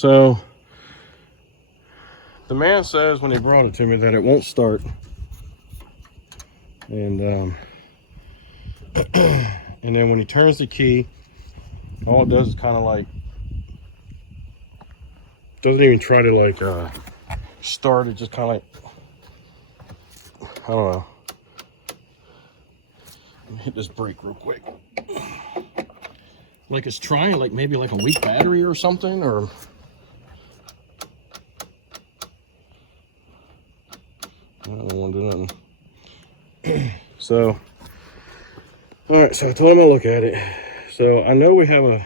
So the man says when he brought it to me that it won't start, and and then when he turns the key, all it does is kind of like, doesn't even try to like start. It just kind of like, I don't know. Let me hit this brake real quick. Like it's trying, like maybe like a weak battery or something, or I don't want to do nothing. So, all right. So I told him to look at it. So I know we have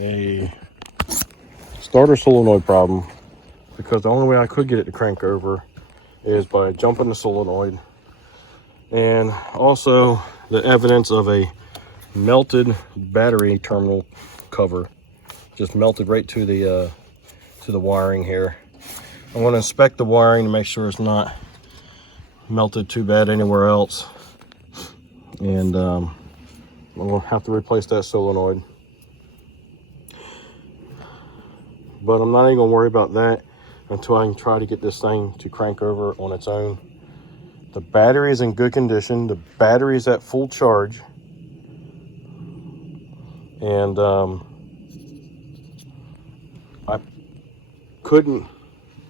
a starter solenoid problem, because the only way I could get it to crank over is by jumping the solenoid, and also the evidence of a melted battery terminal cover, just melted right to the wiring here. I want to inspect the wiring to make sure it's not melted too bad anywhere else, and we'll have to replace that solenoid. But I'm not even gonna worry about that until I can try to get this thing to crank over on its own. The battery is in good condition. The battery is at full charge, and I couldn't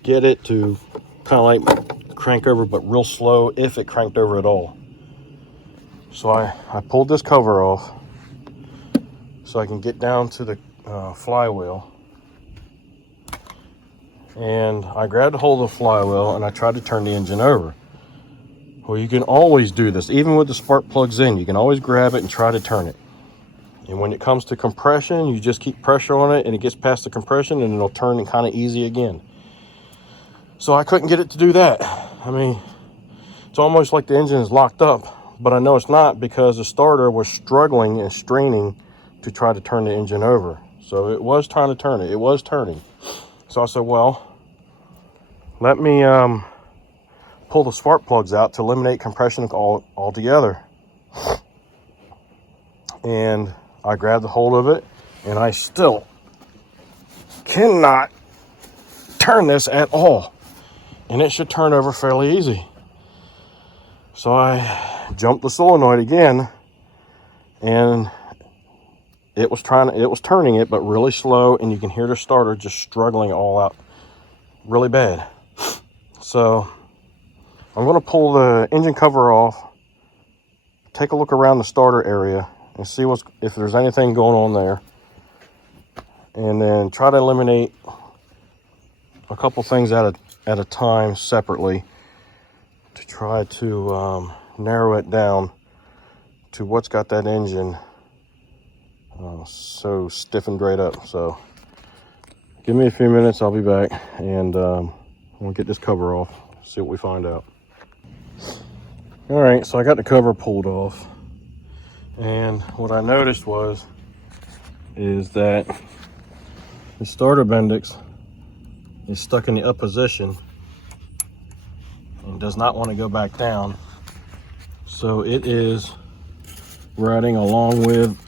get it to kind of like crank over, but real slow, if it cranked over at all. So I pulled this cover off so I can get down to the flywheel, and I grabbed a hold of the flywheel and I tried to turn the engine over. Well, you can always do this, even with the spark plugs in. You can always grab it and try to turn it. And when it comes to compression, you just keep pressure on it and it gets past the compression and it'll turn kind of easy again. So I couldn't get it to do that. I mean, it's almost like the engine is locked up, but I know it's not, because the starter was struggling and straining to try to turn the engine over. So it was trying to turn it. It was turning. So I said, well, let me pull the spark plugs out to eliminate compression altogether. And I grabbed a hold of it, and I still cannot turn this at all. And it should turn over fairly easy. So I jumped the solenoid again, and it was turning it, but really slow, and you can hear the starter just struggling all out really bad. So I'm going to pull the engine cover off, take a look around the starter area, and see if there's anything going on there, and then try to eliminate a couple things at a time separately to try to narrow it down to what's got that engine so stiffened right up. So give me a few minutes, I'll be back, and we'll get this cover off, see what we find out. All right, so I got the cover pulled off, and what I noticed is that the starter bendix is stuck in the up position and does not want to go back down. So it is riding along with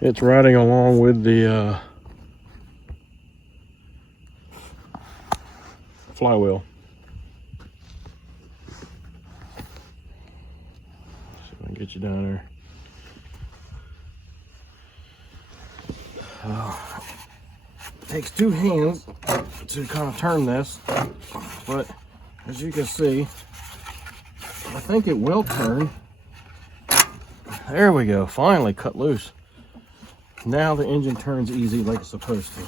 it's riding along with the flywheel. So I can get you down there. Takes two hands to kind of turn this, but as you can see, I think it will turn. There we go, finally cut loose. Now the engine turns easy like it's supposed to.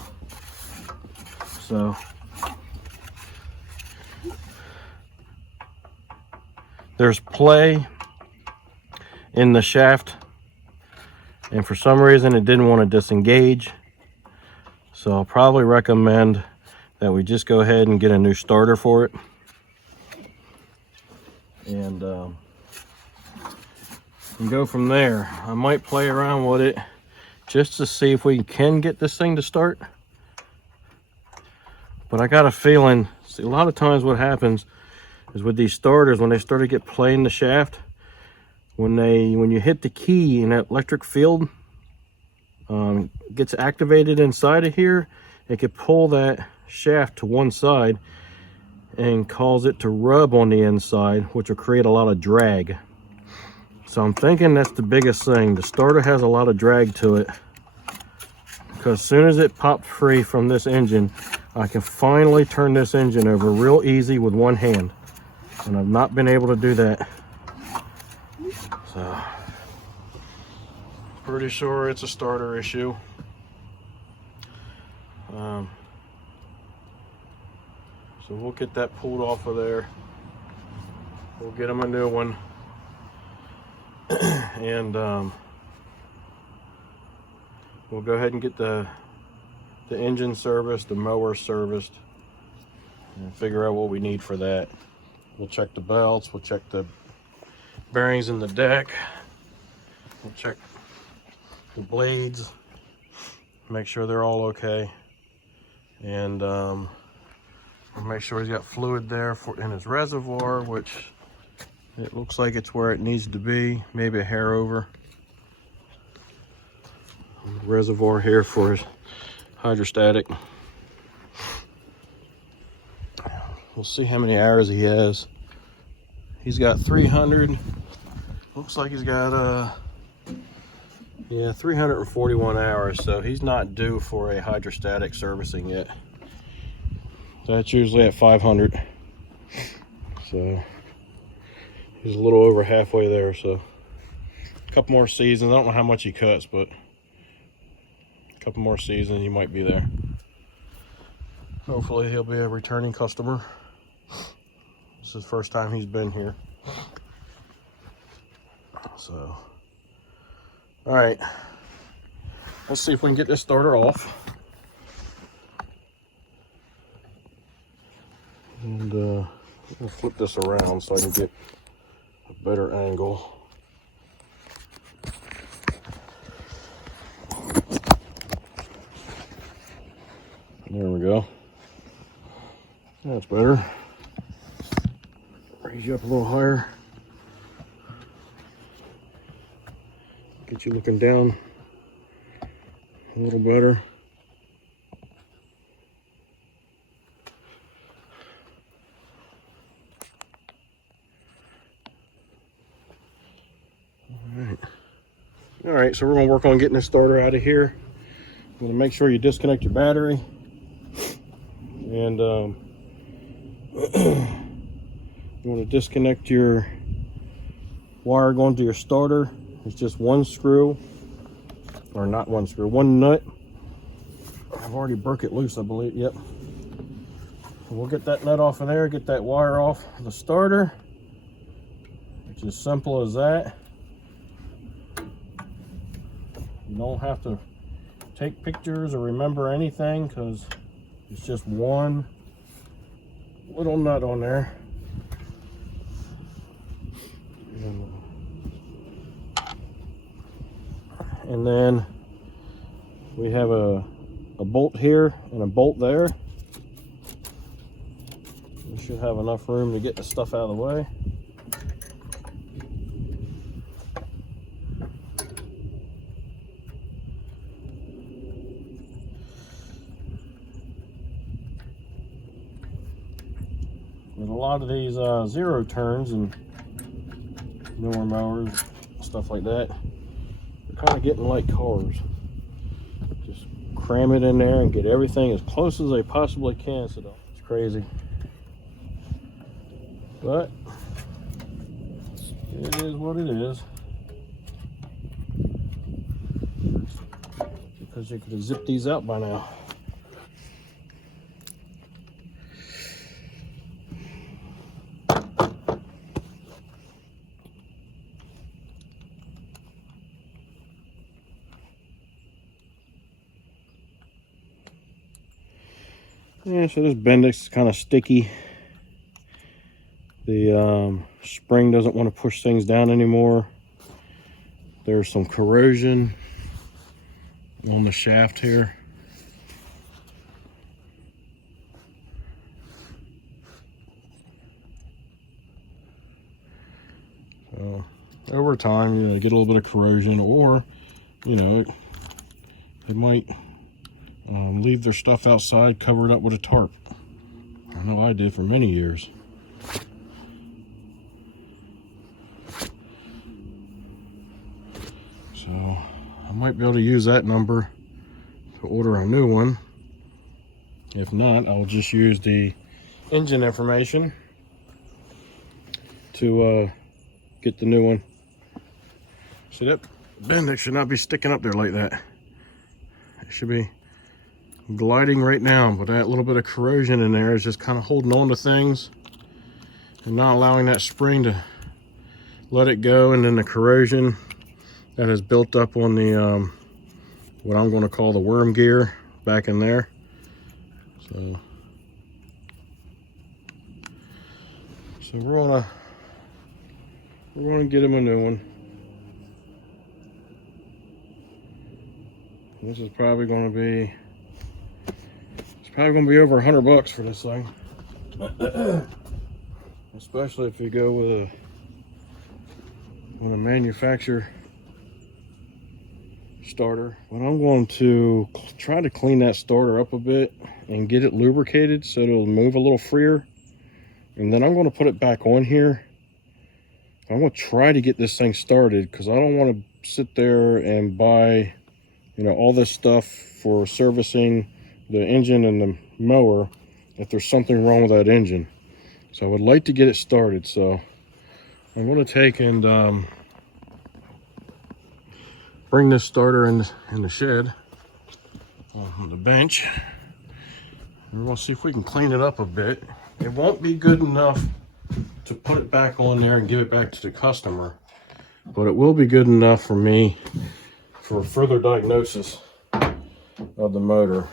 So there's play in the shaft, and for some reason it didn't want to disengage. So I'll probably recommend that we just go ahead and get a new starter for it. And go from there. I might play around with it just to see if we can get this thing to start. But I got a feeling, see, a lot of times what happens is with these starters, when they start to get play in the shaft, when you hit the key in that electric field, gets activated inside of here, it could pull that shaft to one side and cause it to rub on the inside, which will create a lot of drag. So I'm thinking that's the biggest thing. The starter has a lot of drag to it, because as soon as it popped free from this engine, I can finally turn this engine over real easy with one hand, and I've not been able to do that. So pretty sure it's a starter issue. So we'll get that pulled off of there. We'll get him a new one. And we'll go ahead and get the engine serviced, the mower serviced, and figure out what we need for that. We'll check the belts, we'll check the bearings in the deck, we'll check the blades, make sure they're all okay, and we'll make sure he's got fluid there in his reservoir, which it looks like it's where it needs to be, maybe a hair over. Reservoir here for his hydrostatic. We'll see how many hours he has. He's got 300. Looks like he's got 341 hours, so he's not due for a hydrostatic servicing yet. That's usually at 500. So he's a little over halfway there, so a couple more seasons. I don't know how much he cuts, but a couple more seasons he might be there. Hopefully he'll be a returning customer. This is the first time he's been here. So, all right, let's see if we can get this starter off. And we'll flip this around so I can get a better angle. There we go. That's better. Raise you up a little higher. Get you looking down a little better. All right, so we're gonna work on getting this starter out of here. I'm gonna make sure you disconnect your battery. And you want to disconnect your wire going to your starter. It's just one screw, or not one screw, one nut. I've already broke it loose, I believe. Yep. We'll get that nut off of there, get that wire off the starter. It's as simple as that. You don't have to take pictures or remember anything, because it's just one little nut on there. And then we have a bolt here and a bolt there. We should have enough room to get the stuff out of the way. With a lot of these zero turns and newer mowers, stuff like that, they're kind of getting like cars. Just cram it in there and get everything as close as they possibly can. So it's crazy, but it is what it is. Because you could have zipped these out by now. Yeah, so this Bendix is kind of sticky. The spring doesn't want to push things down anymore. There's some corrosion on the shaft here. So over time, you know, get a little bit of corrosion, or, you know, they might leave their stuff outside covered up with a tarp. I know I did for many years. So I might be able to use that number to order a new one. If not, I'll just use the engine information to get the new one. See, that bendix should not be sticking up there like that. It should be gliding right now, but that little bit of corrosion in there is just kind of holding on to things and not allowing that spring to let it go, and then the corrosion that has built up on the what I'm going to call the worm gear back in there. So we're gonna get him a new one. This is probably going to be, it's probably going to be over $100 for this thing. Especially if you go with a manufacturer starter. But I'm going to try to clean that starter up a bit and get it lubricated so it'll move a little freer. And then I'm going to put it back on here. I'm going to try to get this thing started, because I don't want to sit there and buy, you know, all this stuff for servicing the engine and the mower if there's something wrong with that engine. So I would like to get it started. So I'm going to take and bring this starter in the shed on the bench. We're going to see if we can clean it up a bit. It won't be good enough to put it back on there and give it back to the customer, but it will be good enough for me for further diagnosis of the motor.